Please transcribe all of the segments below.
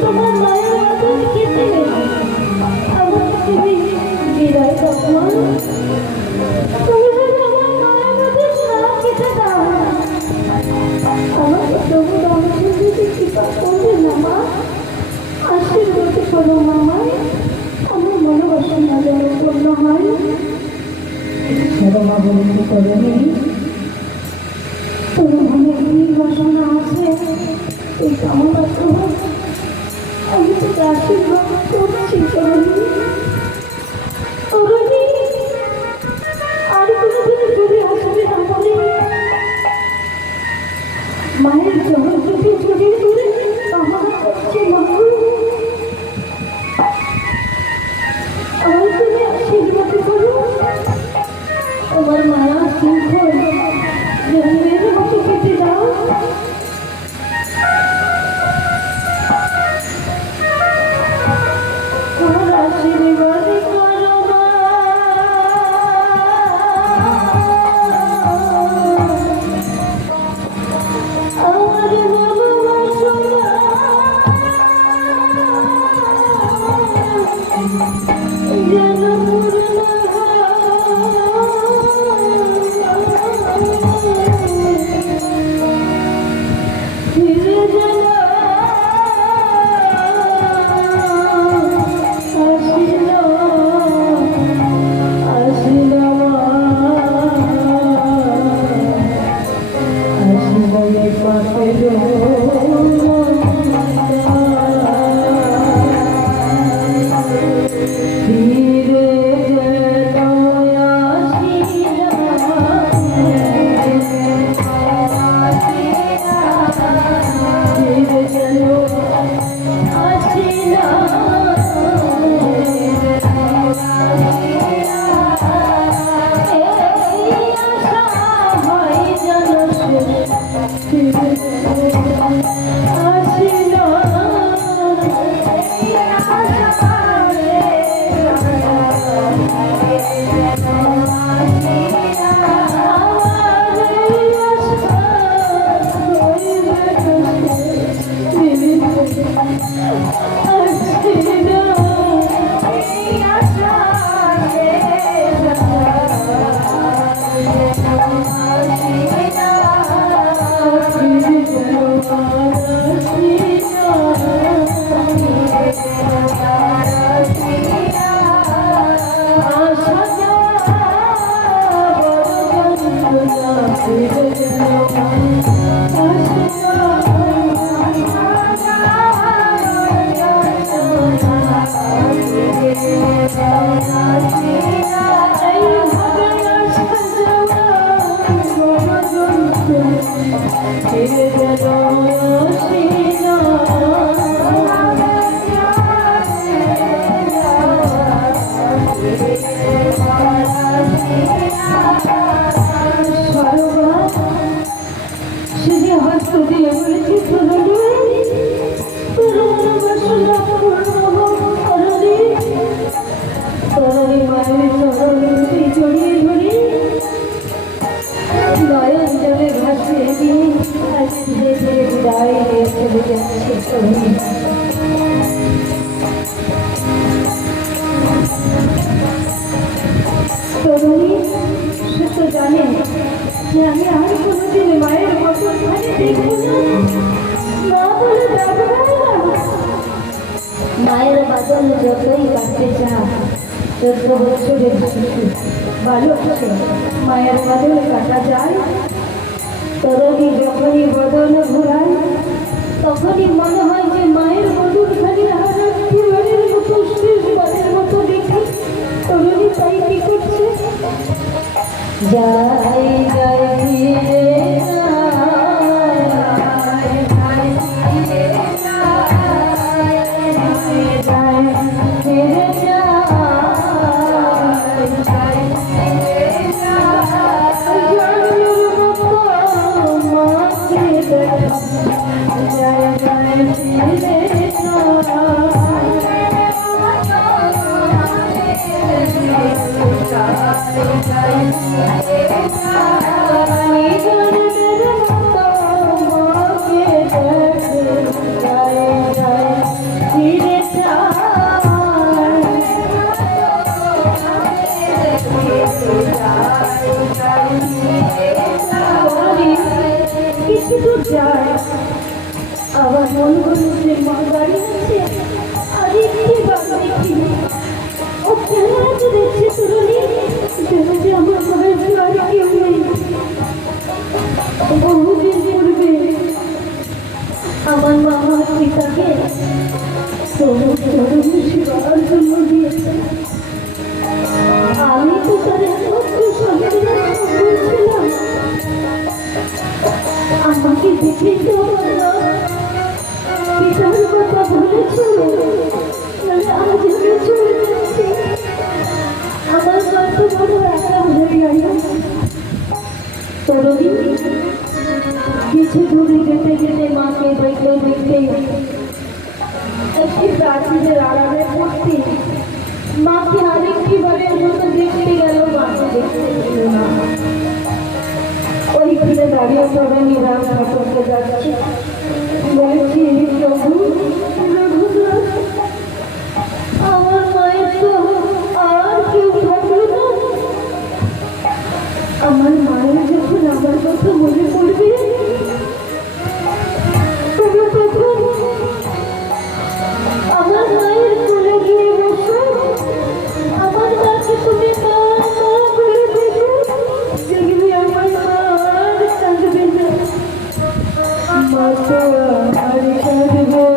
তোমার মায়ের আদর খেতে আমাকে তুমি বিদায় দাও মা। তুমি যদি আমার মায়ের আদর না খেতে দাও আমাকে তবু রামচন্দ্রকে কৃপা করবে না মা। আশীর্বাদ করো মামায় আমার মনোবাসনা যেন পূর্ণ হয়। মা বলে কি করে তোর মনে কি বাসনা আছে এই কামনা করো আমি তো আশীর্বাদ করছি তরুণী আর কোনোদিন ঘুরে আসবে না বলে মায়ের জল থেকে জড়িয়ে ধরে কামনা করছে মা। আমার তুমি আশীর্বাদ করো তোমার মায়া শৃঙ্খল জন্মের মতো কেটে দাও। তোমার আশীর্বাদ করো মা। আমার মনোবাসনা যেন পূর্ণ তরুণী সে তো জানে যে আমি আর কোনোদিন মায়ের মতো দেখবো না বলে মায়ের বাদল যতই কাটতে চাও 14 বছরের শিশু বালক মায়ের বাদল কাটা যায়। তরুণী যখনই বদল ঘোরায় তখনই মনে হয় যে মায়ের বদল খালি হারার মতো শেষবারের মতো দেখি। তরুণী তাই কি করছে যাই যাই ফিরে জয় জয় তোমার চরণে সেবার জন্য দিয়েছে। আমি তো তাদের বলছিলাম আমাকে দেখে তো পিতার কথা বলেছিল, আজ আমি চলে যাচ্ছি। আমার কত বড় একা হয়ে গেল। তরুণী কিছু দূরে যেতে যেতে মাকে দেখতে দেখতে একটি প্রাচীরের আড়ালে পড়তে মাকে আরেকটি বারের মতো দেখতে গেল, মাকে দেখতে পেল না। ওইখানে দাঁড়িয়ে তরুণী রাম ঠাকুরকে যাচ্ছে, বলছি প্রভু রঘুনাথ, আমার মায়ের তো আর কেউ থাকলো না। আমার মায়ের যখন আমার কথা মনে পড়বে তুমি তখন আমার মায়ের কোলে গিয়ে বসো, আমার মাকে তুমি মা মা বলে দেখো, দেখবি আমার মা আর কাঁদবে না। মা তো আর কাঁদবে না।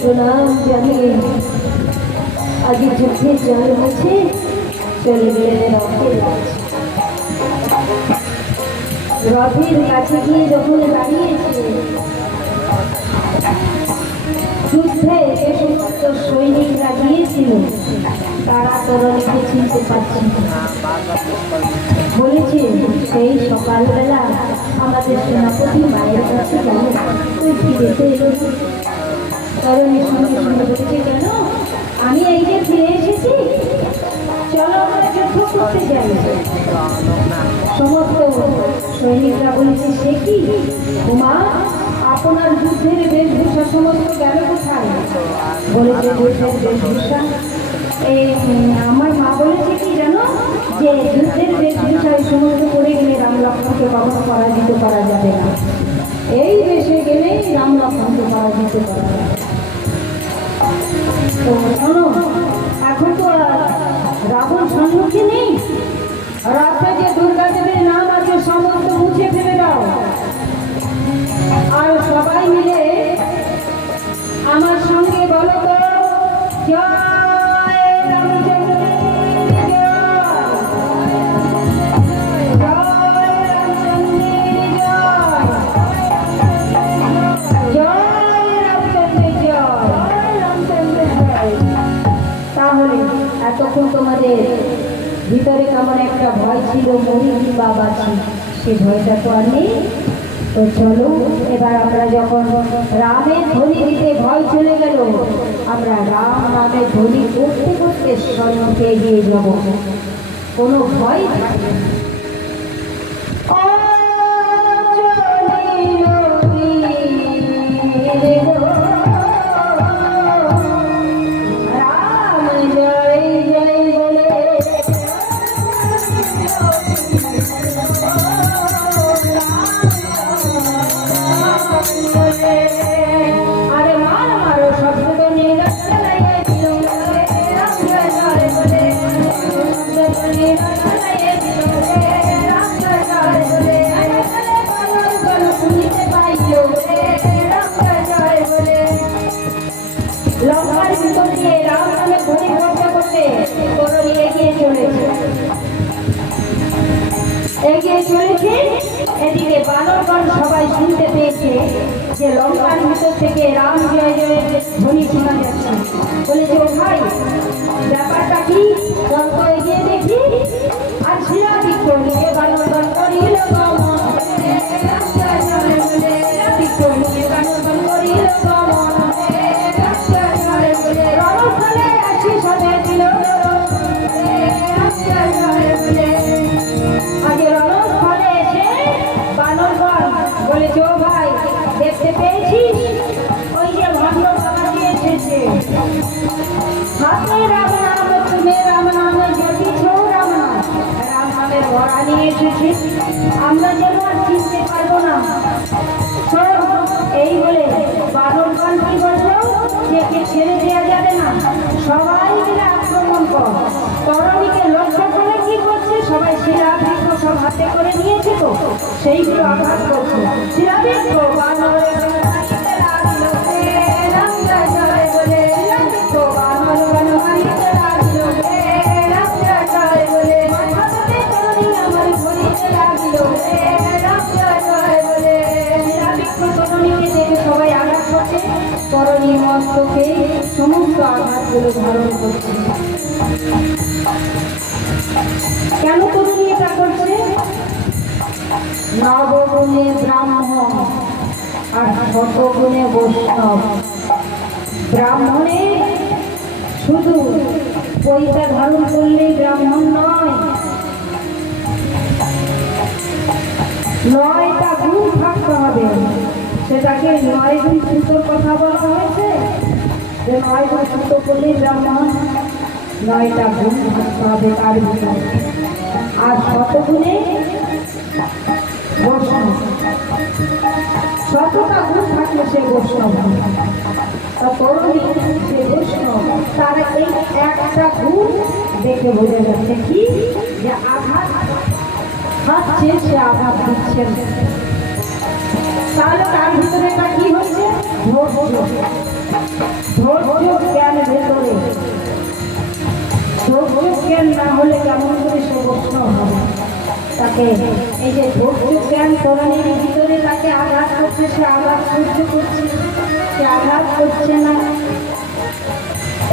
প্রণাম জানিয়ে আগে যুদ্ধে জল হয়েছে চলে গেলেন রথের কাছে গিয়ে যখন দাঁড়িয়েছে, যুদ্ধে যে সমস্ত সৈনিকরা গিয়েছিল তারা তরুণীকে চিনতে পারছে না। বলেছে সেই সকালবেলা আমাদের সেনাপতি মায়ের কাছে গেল, তুই ফিরেতে এলো। তরুণীর সঙ্গে সঙ্গে বলেছে, কেন? আমি এই যে ফিরে এসেছি, চলো আমরা যুদ্ধ করতে যাই। সমস্ত সৈনিকরা বলেছে, সে কি উমা, আপনার যুদ্ধের বেশভূষা সমস্ত গেল কোথায়? বলেছে যুদ্ধের বেশভূষা আমার মা বলেছে কি জানো, যে যুদ্ধের বেশভূষায় সমস্ত করে গেলে রাম লক্ষ্মণকে কখনো পরাজিত করা যাবে না। এই বেশে গেলেই রাম লক্ষ্মণকে পরাজিত করা যাবে। তো শোনো, এখন তো রাবণ সম্মুখে নেই, রাতে যে দুর্গা দেবীর নাম আছে সমস্ত মুছে ফেলে দাও, আর সবাই মিলে আমার সঙ্গে বলো তো জয় রামচন্দ্র, এতক্ষণ তোমাদের ভিতরে কেমন একটা ভয় ছিল, মরি বা বাঁচি, সে ভয়টা তো আর নেই। তো চলো এবার আমরা যখন রামের ধ্বনি দিতে ভয় চলে গেল, আমরা রাম নামের ধ্বনি করতে করতে সম্মুখে এগিয়ে যাব, কোনো ভয় থাকবে না। লঙ্কার ভিতর দিয়ে রাম নামে ধ্বনি করতে করতে তরুণী এগিয়ে চলেছে। এদিকে বানরগণ সবাই শুনতে পেয়েছে যে লঙ্কার ভিতর থেকে রাম জয় জয়ের ধ্বনি শোনা যাচ্ছে। বলেছে, ও ভাই ব্যাপারটা কি, লঙ্কা এগিয়ে দেখি। আর শিলাদিত্য নিয়ে বানরগণ করিল গমন, শিলাদিত্য নিয়ে বানরগণ করিল গমন, রণস্থলে আসি সবে দিল রামের মরা নিয়ে এসেছি, আমরা যেন আর চিনতে পারবো না। শোন, এই বলে বানর গান কি বলছো, যে ছেড়ে দেওয়া যাবে না, সবাই মিলে আক্রমণ কর। তরণীকে লক্ষ্য করে কি করছে, সবাই শিলাবৃক্ষ সব হাতে করে নিয়েছে তো, সেইগুলো আঘাত করছে। শিলাবৃক্ষ বানরের সবাই আঘাত করছে, তরণীর মস্তকে সমস্ত আঘাতগুলো ধারণ করছে। কেন তরুণী এটা করছে? নবগুণে ব্রাহ্মণ আর শতগুণে বৈষ্ণব। ব্রাহ্মণে শুধু পৈতা ধারণ করলেই ব্রাহ্মণ নয়, 9টা গুণ থাকতে হবে। সেটাকে 9 গুণ সুতোর কথা বলা হয়েছে, যে 9 গুণ সুতো করলেই ব্রাহ্মণ। 9টা গুণ থাকতে হবে তার ভিতরে। আর শতগুণে বৈষ্ণব, 100টা গুণ থাকলে সে বৈষ্ণব। তা তরুণী সে বৈষ্ণব, তার এই একটা গুণ দেখে বোঝা যাচ্ছে কি, যে আঘাত খাচ্ছে, সে আঘাত দিচ্ছেন। তাহলে তার ভিতরে এটা কি হচ্ছে? ধৈর্য। ধৈর্য জ্ঞান ভেতরে, ধৈর্য জ্ঞান না হলে কেমন করে সে বৈষ্ণব হবে? তাকে এই যে ধৈর্য জ্ঞান তরুণীর ভিতরে, তাকে আঘাত করছে, সে আঘাত সহ্য করছে, সে আঘাত করছে না।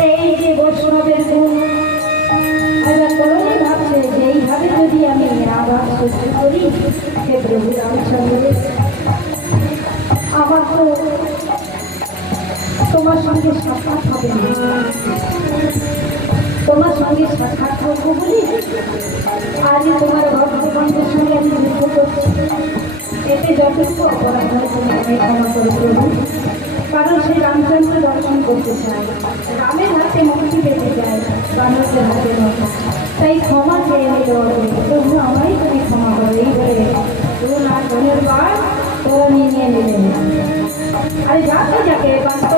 এই যে বৈষ্ণবের গুণ, তরুণী ভাবছে যে এইভাবে যদি আমি আঘাত সহ্য করি, সে প্রভু রামচন্দ্রের, আমার তো তোমার সঙ্গে সাক্ষাৎ হবে না, তোমার সঙ্গে সাক্ষাৎ করবো বলি আজ তোমার ভক্তগণের সঙ্গে আমি যুদ্ধ করছি। এতে যথেষ্ট অপরাধ হয়, তুমি আমায় ক্ষমা করে প্রভু। কারণ সে রামচন্দ্র দর্শন করতে চায়, রামের হাতে মুক্তি পেতে চায়, বানরের হাতে নয়। তাই ক্ষমা চেয়ে নিল, প্রভু আমায় তুমি ক্ষমা করো। এই বলে তরুণ আর ধনের বার তোরা নিয়ে নিলেন। আরে যাকে যাকে বাস্তব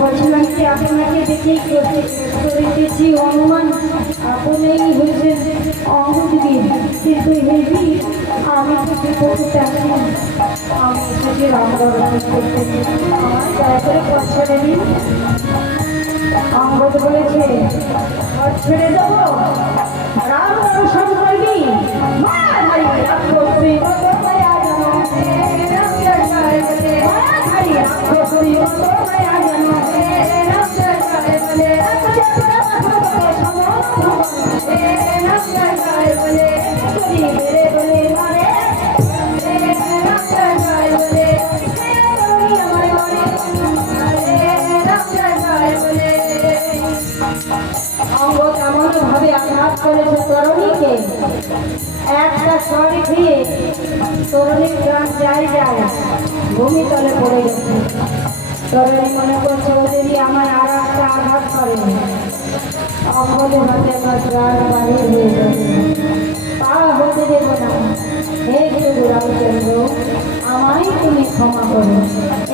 বলছিলাম কি, আপনাকে দেখেই করিতেছি অনুমান, আপনেই হয়েছেন অঙ্গজীবী, কিন্তু হেবি আমি কিছু করতে আসি, আমি এসেছি রাম দর্শন করতে, আমার দয়া করে পথ ছেড়ে দিন। অঙ্গদ বলেছে, পথ ছেড়ে দেবো, রাম দর্শন করবি, অঙ্গ কেমন ভাবে আঘাত করেছে তরুণীকে, একটা শরীর দিয়ে তরুণীর প্রাণ যায় ভূমিতলে পড়ে গেছে। তরুণী মনে করছে ওদেরই আমার আর একটা আঘাত করে, অঙ্গদের হাতে আমার প্রাণ বাড়িয়ে হয়ে যাবে, তা হতে দেব না। হে প্রভু রামচন্দ্র, আমায় তুমি ক্ষমা করো।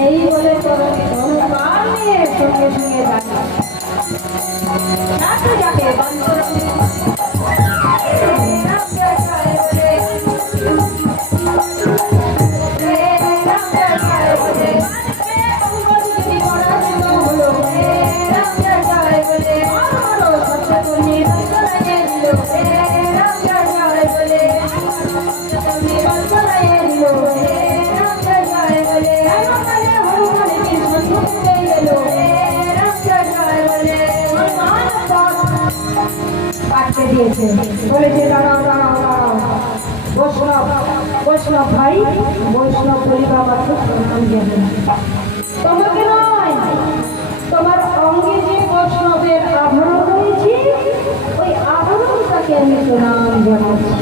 এই বলে তরুণী ধনুকার নিয়ে সঙ্গে সঙ্গে যাকে বলে দিয়েছে, বলেছে দাঁড়াও দাঁড়াও দাঁড়াও, বৈষ্ণব বৈষ্ণব ভাই, বৈষ্ণব বলিবা মাত্র প্রণাম জানাই। তোমাকে নয়, তোমার অঙ্গে যে বৈষ্ণবের আভরণ রয়েছে ওই আভরণটাকে আমি প্রণাম জানাচ্ছি।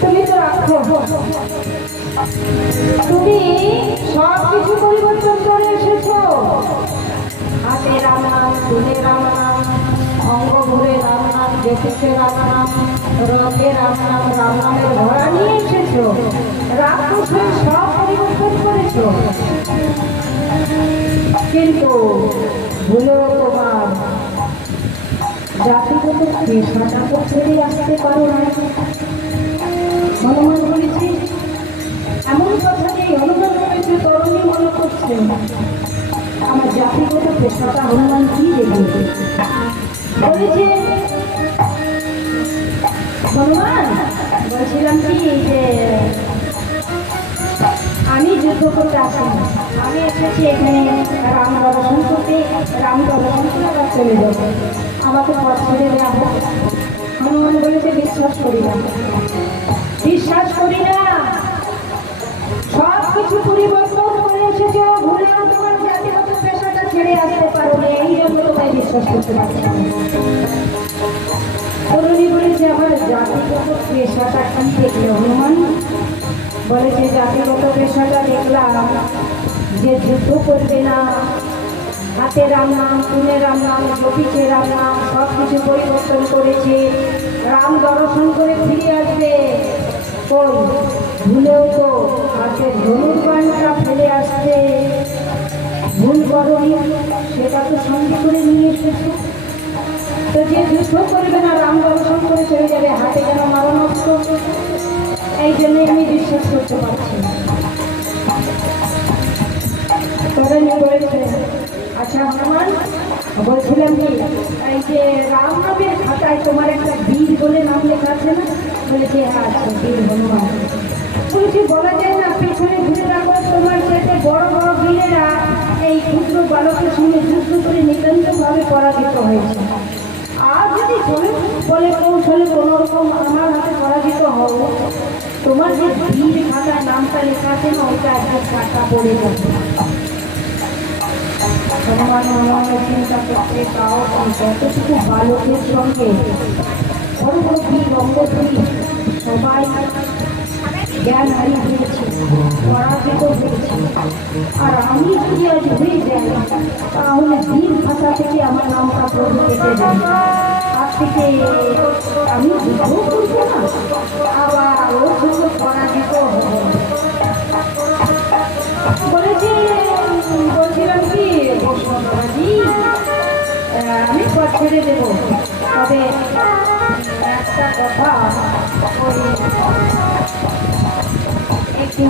তুমি তো রাখো, তুমি সব কিছু পরিবর্তন করে এসেছো, হাতে রাম নাম, তুলে রাম নাম, অঙ্গ ভরে রাম নাম, দেখেছে রাম নাম, রথে রাম নাম, রাম নামের ভরা নিয়ে এসেছো, রাক্ষস হয়ে সব পরিবর্তন করেছো, কিন্তু ভুলেও তোমার জাতিগত পেশাটা তো ছেড়ে আসতে পারো না। হনুমান বলেছি, এমন কথা নেই, হনুমান বলেছে তরুণী মনে করছে আমার জাতিগত পেশাটা হনুমান কি দেখেছে, বলেছে হনুমান বলছিলাম কি যে আমি যুদ্ধ করতে আসিনি, আমি এসেছি এখানে রাম দর্শন করতে, রাম দর্শন করে আবার চলে যাব, আমাকে পথ ছেড়ে দেওয়া হোক। হনুমান বলেছে বিশ্বাস করি না, বিশ্বাস করি না, সব কিছু পরিবর্তন করে এসেছে, ভুলেও তোমার জাতিগত পেশাটা ছেড়ে আসতে পারো না, এই জন্য তোমায় বিশ্বাস করতে পারছি না। তরুণী বলেছে আমার জাতিগত পেশাটা কি দেখলে হনুমান? বলেছে জাতিগত পেশাটা দেখলাম যে যুদ্ধ করবে না, হাতে রাম নাম, তুলে রাম নাম, জপিছে রাম নাম, সব কিছু পরিবর্তন করেছে, রাম দর্শন করে ফিরে আসবে, ওই ভুলেও তো হাতে ধনুর্বাণটা ফেলে আসছে, ভুল করনি, সেটা তো সঙ্গে করে নিয়ে এসেছে, তো যে যুদ্ধ করবে না রাম দর্শন করে চলে যাবে, হাতে যেন মারণাস্ত্র, এই জন্যই আমি বিশ্বাস করতে পারছি না। তরুণী বলেছে আচ্ছা হনুমান, বলছিলাম কি এই যে রাম নামের খাতায় তোমার একটা বীর বলে নাম লেখা আছে না? বলেছে হ্যাঁ আচ্ছা বীর হনুমান। বলছি বলা যায় না পেছনে ঘুরে রাখো, তোমার সাথে বড় বড় বীরেরা এই ক্ষুদ্র বালকের সঙ্গে যুদ্ধ করে নিতান্তভাবে পরাজিত হয়েছে, আর যদি বলে কৌশলে কোনোরকম আমার হাতে পরাজিত হও, তোমার যে বীর খাতার নামটা লেখা আছে না ওইটা একদম কাটা পড়ে যাবে। হনুমান হনুমানের চিন্তা করতে তাও কতটুকু বালকের সঙ্গে বড় বড় বীর অঙ্গবীর সবাই জ্ঞান হারিয়ে ফেলেছে, পরাজিত হয়েছে, আর আমি যদি আজ হয়ে যাই তাহলে বীর ভাষা থেকে আমার নামটা প্রভু কেটে যাবে, তার থেকে আমি যুদ্ধ করবো না, আবার ওর সঙ্গে পরাজিত হব। বলেছি বলছিলাম কি বাবাজি আমি পথ ছেড়ে দেবো, তবে একটা কথা ওই একটু